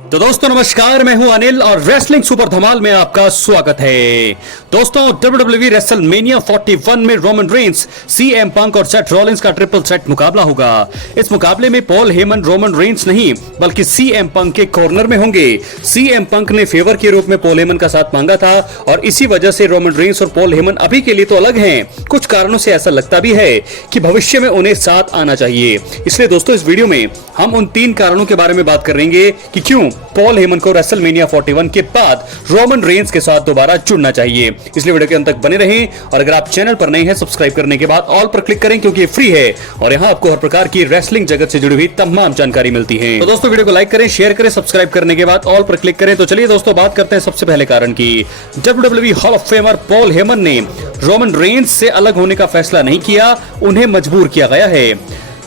तो दोस्तों नमस्कार, मैं हूं अनिल और रेसलिंग सुपर धमाल में आपका स्वागत है। दोस्तों WWE रेसलमेनिया 41 में रोमन रेंस, सीएम पंक और सेथ रॉलिंस का ट्रिपल थ्रेट मुकाबला होगा। इस मुकाबले में पॉल हेमन रोमन रेंस नहीं बल्कि सीएम पंक के कॉर्नर में होंगे। सीएम पंक ने फेवर के रूप में पॉल हेमन का साथ मांगा था और इसी वजह से रोमन रेंस और पॉल हेमन अभी के लिए तो अलग हैं। कुछ कारणों से ऐसा लगता भी है कि भविष्य में उन्हें साथ आना चाहिए। इसलिए दोस्तों इस वीडियो में हम उन 3 कारणों के बारे में बात करेंगे कि क्यों पॉल हेमन को रेसलमेनिया 41 के बाद रोमन रेंस के साथ दोबारा जुड़ना चाहिए। इसलिए वीडियो के अंत तक बने रहें और अगर आप चैनल पर नए हैं सब्सक्राइब करने के बाद ऑल पर क्लिक करें क्योंकि ये फ्री है और यहाँ आपको हर प्रकार की रेसलिंग जगत से जुड़ी हुई तमाम जानकारी मिलती है। तो दोस्तों वीडियो को लाइक करें, शेयर करें, सब्सक्राइब करने के बाद ऑल पर क्लिक करें। तो चलिए दोस्तों बात करते हैं सबसे पहले कारण की। WWE hall of famer Paul Heyman ने रोमन रेंस से अलग होने का फैसला नहीं किया, उन्हें मजबूर किया गया है।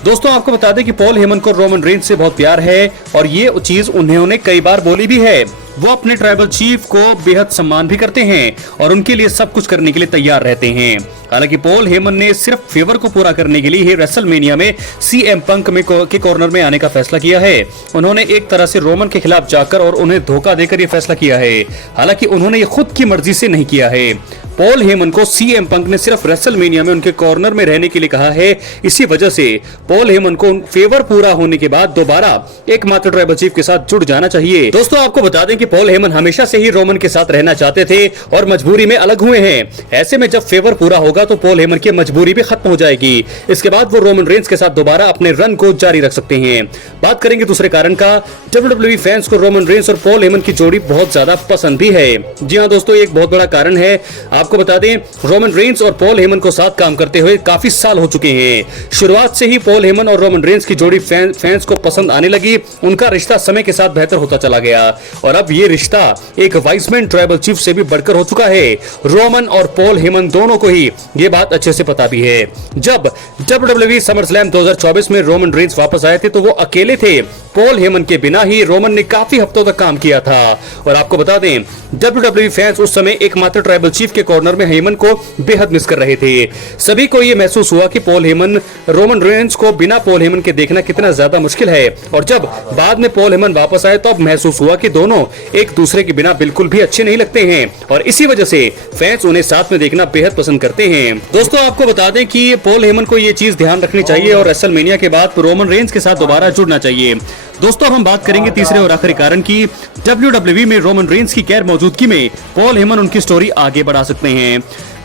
दोस्तों आपको बता दें कि पॉल हेमन को रोमन रेंस से बहुत प्यार है और ये चीज उन्होंने कई बार बोली भी है। वो अपने ट्राइबल चीफ को बेहद सम्मान भी करते हैं और उनके लिए सब कुछ करने के लिए तैयार रहते हैं। हालांकि पॉल हेमन ने सिर्फ फेवर को पूरा करने के लिए ही रेसलमेनिया में सीएम पंक के कॉर्नर में आने का फैसला किया है। उन्होंने एक तरह से रोमन के खिलाफ जाकर और उन्हें धोखा देकर यह फैसला किया है। हालांकि उन्होंने ये खुद की मर्जी से नहीं किया है। पॉल हेमन को सीएम पंक ने सिर्फ रेसलमेनिया में उनके कॉर्नर में रहने के लिए कहा है। इसी वजह से पॉल हेमन को फेवर पूरा होने के बाद दोबारा एकमात्र ट्राइबल चीफ के साथ जुड़ जाना चाहिए। दोस्तों आपको बता दें कि पॉल हेमन हमेशा से ही रोमन के साथ रहना चाहते थे और मजबूरी में अलग हुए हैं। ऐसे में जब फेवर पूरा होगा तो पॉल हेमन की मजबूरी भी खत्म हो जाएगी। इसके बाद वो रोमन रेंस के साथ दोबारा अपने रन को जारी रख सकते हैं। बात करेंगे दूसरे कारण का। WWE फैंस को रोमन रेंस और पॉल हेमन की जोड़ी बहुत ज्यादा पसंद भी है। जी हाँ दोस्तों, एक बहुत बड़ा कारण है। आपको बता दें रोमन रेंस और पॉल हेमन को साथ काम करते हुए काफी साल हो चुके हैं। शुरुआत से ही पॉल हेमन और रोमन रेंस की जोड़ी फैंस को पसंद आने लगी। उनका रिश्ता समय के साथ बेहतर होता चला गया और अब ये रिश्ता एक वाइसमैन ट्राइबल चीफ से भी बढ़कर हो चुका है। रोमन और पॉल हेमन दोनों को ही ये बात अच्छे से पता भी है। जब WWE SummerSlam 2024 में रोमन रेंस वापस आए थे तो वो अकेले थे। पॉल हेमन के बिना ही रोमन ने काफी हफ्तों तक काम किया था और आपको बता दें WWE फैंस उस समय एकमात्र ट्राइबल चीफ के कॉर्नर में हेमन को बेहद मिस कर रहे थे। सभी को यह महसूस हुआ कि पॉल हेमन रोमन रेंस को बिना पॉल हेमन के देखना कितना ज्यादा मुश्किल है और जब बाद में पॉल हेमन वापस आए तो अब महसूस हुआ कि दोनों एक दूसरे के बिना बिल्कुल भी अच्छे नहीं लगते हैं और इसी वजह से फैंस उन्हें साथ में देखना बेहद पसंद करते हैं। दोस्तों आपको बता दें कि पॉल हेमन को यह चीज ध्यान रखनी चाहिए और रेसलमेनिया के बाद रोमन रेंस के साथ दोबारा जुड़ना चाहिए। दोस्तों हम बात करेंगे तीसरे और आखिरी कारण की। WWE में रोमन रेंस की गैर मौजूदगी में पॉल हेमन उनकी स्टोरी आगे बढ़ा सकते हैं।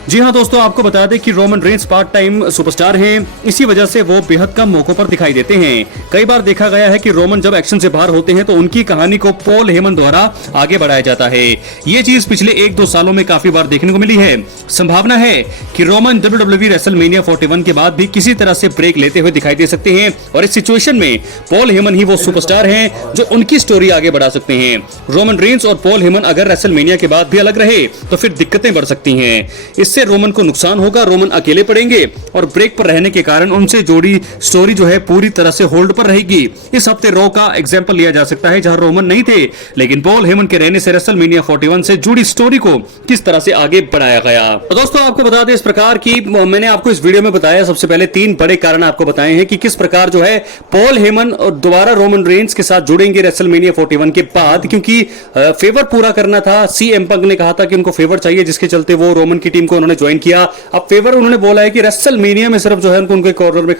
जी हाँ दोस्तों, आपको बता दें कि Roman Reigns part time superstar हैं। इसी वजह से वो बेहद कम मौकों पर दिखाई देते हैं। कई बार देखा गया है कि रोमन जब एक्शन से बाहर होते हैं तो उनकी कहानी को पॉल हेमन द्वारा आगे बढ़ाया जाता है। ये चीज पिछले 1-2 सालों में काफी बार देखने को मिली है। संभावना है कि रोमन WWE रेसलमेनिया 41 के बाद भी किसी तरह से ब्रेक लेते हुए दिखाई दे सकते हैं और इस सिचुएशन में पॉल हेमन ही वो सुपरस्टार हैं जो उनकी स्टोरी आगे बढ़ा सकते हैं। रोमन रेंस और पॉल हेमन अगर रेसलमेनिया के बाद भी अलग रहे तो फिर दिक्कतें बढ़ सकती हैं। इससे रोमन को नुकसान होगा, रोमन अकेले पड़ेंगे और ब्रेक पर रहने के कारण उनसे जोड़ी स्टोरी जो है पूरी तरह से होल्ड पर रहेगी। इस हफ्ते रॉ का एग्जांपल लिया जा सकता है जहां रोमन नहीं थे लेकिन पॉल हेमन के रहने से रेसलमेनिया 41 से जुड़ी स्टोरी को किस तरह से आगे बढ़ाया गया। तो दोस्तों आपको बता दें इस प्रकार की मैंने आपको इस वीडियो में बताया, सबसे पहले 3 बड़े कारण आपको बताए हैं कि किस प्रकार जो है पॉल हेमन और दोबारा रोमन रेंस के साथ जुड़ेंगे रेसलमेनिया 41 के बाद, क्योंकि फेवर पूरा करना था। सीएम पंक ने कहा था कि उनको फेवर चाहिए जिसके चलते वो रोमन की टीम को उन्होंने ज्वाइन किया। अब फेवर उन्होंने बोला है कि रेसलमेनिया में सिर्फ जो है उनको उनके कॉर्नर में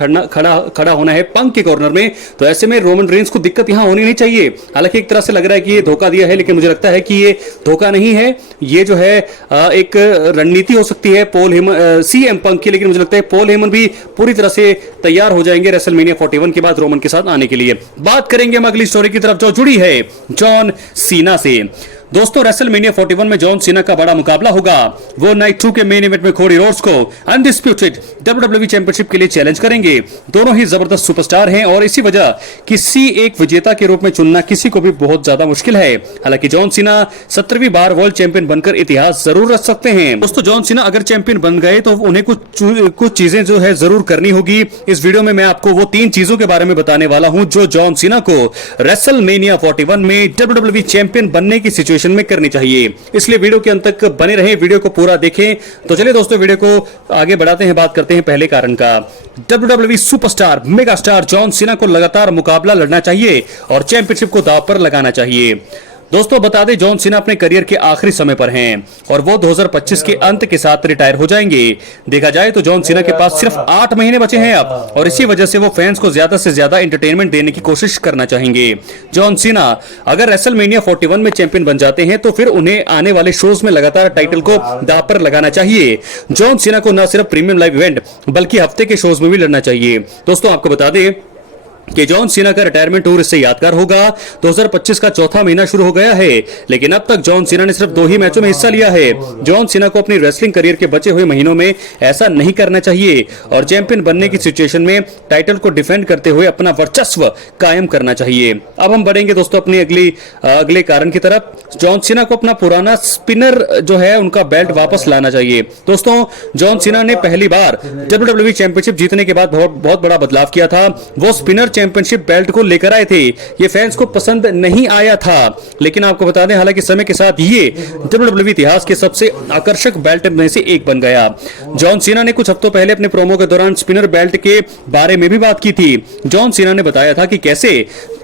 खड़ा होना है, पंक के कॉर्नर में। तो ऐसे में रोमन रेंस को दिक्कत यहां होनी नहीं चाहिए। हालांकि एक तरह से लग रहा है कि ये धोखा दिया है लेकिन मुझे लगता है कि ये धोखा नहीं है, ये जो है एक रणनीति हो सकती है पॉल हेमन सीएम पंक की। लेकिन मुझे लगता है पॉल हेमन भी पूरी तरह से तैयार हो जाएंगे रेसलमेनिया 41 के बाद रोमन के साथ आने के लिए। बात करेंगे हम अगली स्टोरी की तरफ जो जुड़ी है जॉन सीना से। दोस्तों रेसलमेनिया 41 में जॉन सीना का बड़ा मुकाबला होगा। वो नाइट 2 के मेन इवेंट में कोडी रोड्स को अनडिस्प्यूटेड WWE चैंपियनशिप के लिए चैलेंज करेंगे। दोनों ही जबरदस्त सुपरस्टार हैं और इसी वजह किसी एक विजेता के रूप में चुनना किसी को भी बहुत ज्यादा मुश्किल है। हालांकि जॉन सीना 17वीं बार वर्ल्ड चैंपियन बनकर इतिहास जरूर रच सकते हैं। दोस्तों जॉन सीना अगर चैंपियन बन गए तो उन्हें कुछ चीजें जो है जरूर करनी होगी। इस वीडियो में मैं आपको वो 3 चीजों के बारे में बताने वाला हूं जो जॉन सीना को रेसलमेनिया 41 में WWE चैंपियन बनने की सिचुएशन सिचुएशन में करनी चाहिए। इसलिए वीडियो के अंत तक बने रहें, वीडियो को पूरा देखें। तो चलिए दोस्तों वीडियो को आगे बढ़ाते हैं, बात करते हैं पहले कारण का। WWE superstar mega star John Cena को लगातार मुकाबला लड़ना चाहिए और चैंपियनशिप को दांव पर लगाना चाहिए। दोस्तों बता दें, जॉन सीना अपने करियर के आखिरी समय पर हैं और वो 2025 के अंत के साथ रिटायर हो जाएंगे। देखा जाए तो जॉन सीना के पास सिर्फ 8 महीने बचे हैं अब, और इसी वजह से वो फैंस को ज्यादा से ज्यादा एंटरटेनमेंट देने की कोशिश करना चाहेंगे। जॉन सीना अगर रेसलमेनिया 41 में चैंपियन बन जाते हैं तो फिर उन्हें आने वाले शोज में लगातार टाइटल को दांव पर लगाना चाहिए। जॉन सीना को न सिर्फ प्रीमियम लाइव इवेंट बल्कि हफ्ते के शोज में भी लड़ना चाहिए। दोस्तों आपको बता दें कि जॉन सीना का रिटायरमेंट टूर इससे यादगार होगा। 2025 का चौथा महीना शुरू हो गया है, लेकिन अब तक जॉन सीना ने सिर्फ 2 ही मैचों में हिस्सा लिया है। जॉन सीना को अपनी रेसलिंग करियर के बचे हुए महीनों में ऐसा नहीं करना चाहिए और चैंपियन बनने की सिचुएशन में टाइटल को डिफेंड करते हुए अपना वर्चस्व कायम करना चाहिए। अब हम बढ़ेंगे दोस्तों अपनी अगले कारण की तरफ। जॉन सीना को अपना पुराना स्पिनर जो है उनका बेल्ट वापस लाना चाहिए। दोस्तों जॉन सीना ने पहली बार WWE चैंपियनशिप जीतने के बाद बहुत बड़ा बदलाव किया था। वो स्पिनर चैंपियनशिप बेल्ट को लेकर आए थे। ये फैंस को पसंद नहीं आया था, लेकिन आपको बता दें हालांकि समय के साथ ये WWE इतिहास के सबसे आकर्षक बेल्ट में से एक बन गया। जॉन सीना ने कुछ हफ्तों पहले अपने प्रोमो के दौरान स्पिनर बेल्ट के बारे में भी बात की थी। जॉन सीना ने बताया था कि कैसे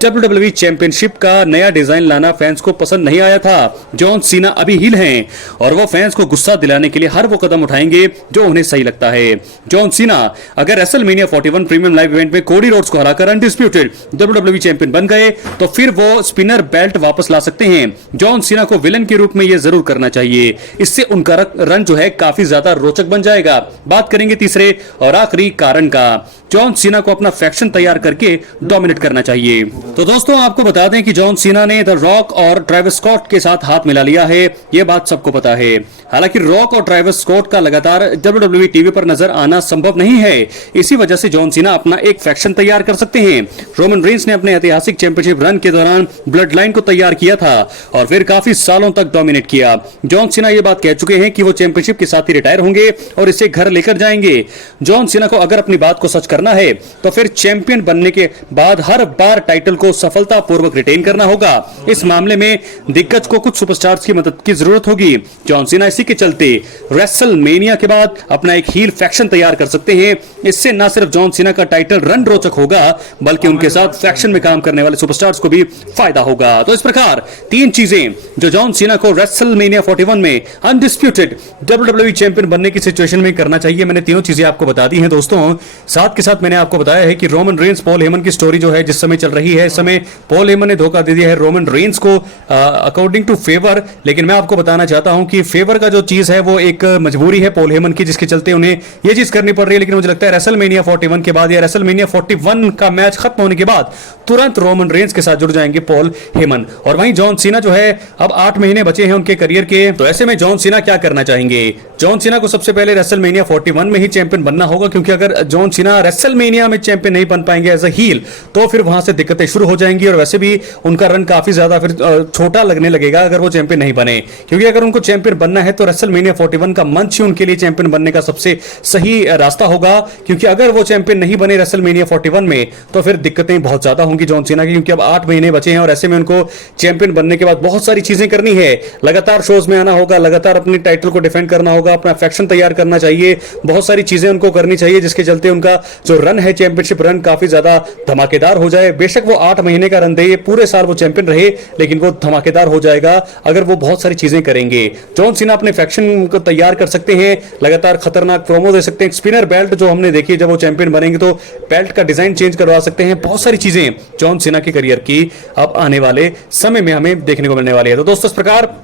WWE चैंपियनशिप का नया डिजाइन लाना फैंस को पसंद नहीं आया था। जॉन सीना अभी हिल हैं और वो फैंस को गुस्सा दिलाने के लिए हर वो कदम उठाएंगे जो उन्हें सही लगता है। जॉन सीना अगर रेसलमेनिया 41 प्रीमियम लाइव इवेंट में कोडी रोड्स को हराकर अनडिस्प्यूटेड WWE चैंपियन बन गए तो फिर वो स्पिनर बेल्ट वापस ला सकते हैं। जॉन सीना को विलन के रूप में यह जरूर करना चाहिए, इससे उनका रन जो है काफी ज्यादा रोचक बन जाएगा। बात करेंगे तीसरे और आखिरी कारण का। जॉन सीना को अपना फैक्शन तैयार करके डोमिनेट करना चाहिए। तो दोस्तों आपको बता दें कि जॉन सीना ने द रॉक और ट्रेविस स्कॉट के साथ हाथ मिला लिया है, यह बात सबको पता है। हालांकि रॉक और ट्रेविस स्कॉट का लगातार WWE टीवी पर नजर आना संभव नहीं है, इसी वजह से जॉन सीना अपना एक फैक्शन तैयार कर सकते हैं। रोमन रेंस ने अपने ऐतिहासिक चैंपियनशिप रन के दौरान ब्लड लाइन को तैयार किया था और फिर काफी सालों तक डोमिनेट किया। जॉन सीना यह बात कह चुके हैं कि वो चैंपियनशिप के साथ ही रिटायर होंगे और इसे घर लेकर जाएंगे। जॉन सीना को अगर अपनी बात को सच करना है तो फिर चैंपियन बनने के बाद हर बार टाइटल को सफलतापूर्वक रिटेन करना होगा। इस मामले में दिग्गज को कुछ सुपरस्टार्स की मदद की जरूरत होगी। जॉन सीना इसी के चलते रेसलमेनिया के बाद अपना एक हील फैक्शन तैयार कर सकते हैं। इससे न सिर्फ जॉन सीना का टाइटल रन रोचक होगा बल्कि उनके साथ फैक्शन में काम करने वाले सुपरस्टार्स को भी फायदा होगा। तो इस प्रकार 3 चीजें जो जॉन सीना को रेसलमेनिया 41 में अनडिस्प्यूटेड WWE चैंपियन बनने की सिचुएशन में करना चाहिए, मैंने तीनों चीजें आपको बता दी हैं दोस्तों। साथ के साथ मैंने आपको बताया है कि रोमन रेंस पॉल हेमन की स्टोरी जो है जिस समय चल रही है, इस समय पॉल हेमन ने धोखा दे दिया है रोमन रेंस को अकॉर्डिंग टू फेवर। लेकिन मैं आपको बताना चाहता हूं कि फेवर का जो चीज है वो एक मजबूरी है पॉल हेमन की, जिसके चलते उन्हें ये चीज करनी पड़ रही है। लेकिन मुझे लगता है रेसलमेनिया 41 के बाद या रेसलमेनिया 41 का मैच खत्म होने के बाद तुरंत रोमन रेंस के साथ जुड़ जाएंगे पॉल हेमन। और वहीं जॉन सीना जो है अब 8 महीने बचे हैं उनके करियर के, तो ऐसे में जॉन सीना क्या करना चाहेंगे? जॉन सीना को सबसे पहले रेसलमेनिया 41 में ही चैंपियन बनना होगा, क्योंकि अगर जॉन सीना रेसलमेनिया में चैंपियन नहीं बन पाएंगे एज अ हील तो फिर वहां से दिक्कतें शुरू हो जाएंगी और वैसे भी उनका रन काफी ज्यादा फिर छोटा लगने लगेगा अगर वो चैंपियन नहीं बने। क्योंकि अगर उनको चैंपियन बनना है तो रेसलमेनिया 41 का मंच ही उनके लिए चैंपियन बनने का सबसे सही रास्ता होगा। क्योंकि अगर वो चैंपियन नहीं बने रेसलमेनिया 41 में तो फिर दिक्कतें बहुत ज्यादा होंगी जॉन सीना की, क्योंकि अब 8 महीने बचे हैं और ऐसे में उनको चैंपियन बनने के बाद बहुत सारी चीजें करनी है। लगातार शोज में आना होगा, लगातार अपनी टाइटल को डिफेंड करना होगा, अपना फैक्शन तैयार करना चाहिए, बहुत सारी चीजें उनको करनी चाहिए जिसके चलते उनका जो रन है चैंपियनशिप रन काफी ज्यादा धमाकेदार हो जाए। बेशक वो 8 महीने का रन दे, पूरे साल वो चैंपियन रहे, लेकिन वो धमाकेदार हो जाएगा अगर वो बहुत सारी चीजें करेंगे। जॉन सीना अपने फैक्शन को तैयार कर सकते हैं, लगातार खतरनाक प्रोमो दे सकते हैं, स्पिनर बेल्ट जो हमने देखी जब वो चैंपियन बनेंगे तो बेल्ट का डिजाइन चेंज करवा सकते हैं। बहुत सारी चीजें जॉन सीना के करियर की अब आने वाले समय में हमें देखने को मिलने वाली है। तो दोस्तों इस प्रकार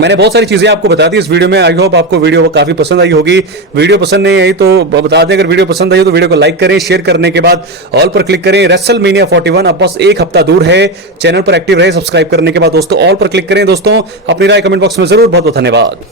मैंने बहुत सारी चीजें आपको बता दी इस वीडियो में। आई होप आपको वीडियो काफी पसंद आई होगी। वीडियो पसंद नहीं आई तो बता दें, अगर वीडियो पसंद आई तो वीडियो को लाइक करें, शेयर करने के बाद ऑल पर क्लिक करें। रेसलमेनिया 41 अब बस 1 हफ्ता दूर है, चैनल पर एक्टिव रहे, सब्सक्राइब करने के बाद दोस्तों ऑल पर क्लिक करें। दोस्तों अपनी राय कमेंट बॉक्स में जरूर। बहुत बहुत धन्यवाद।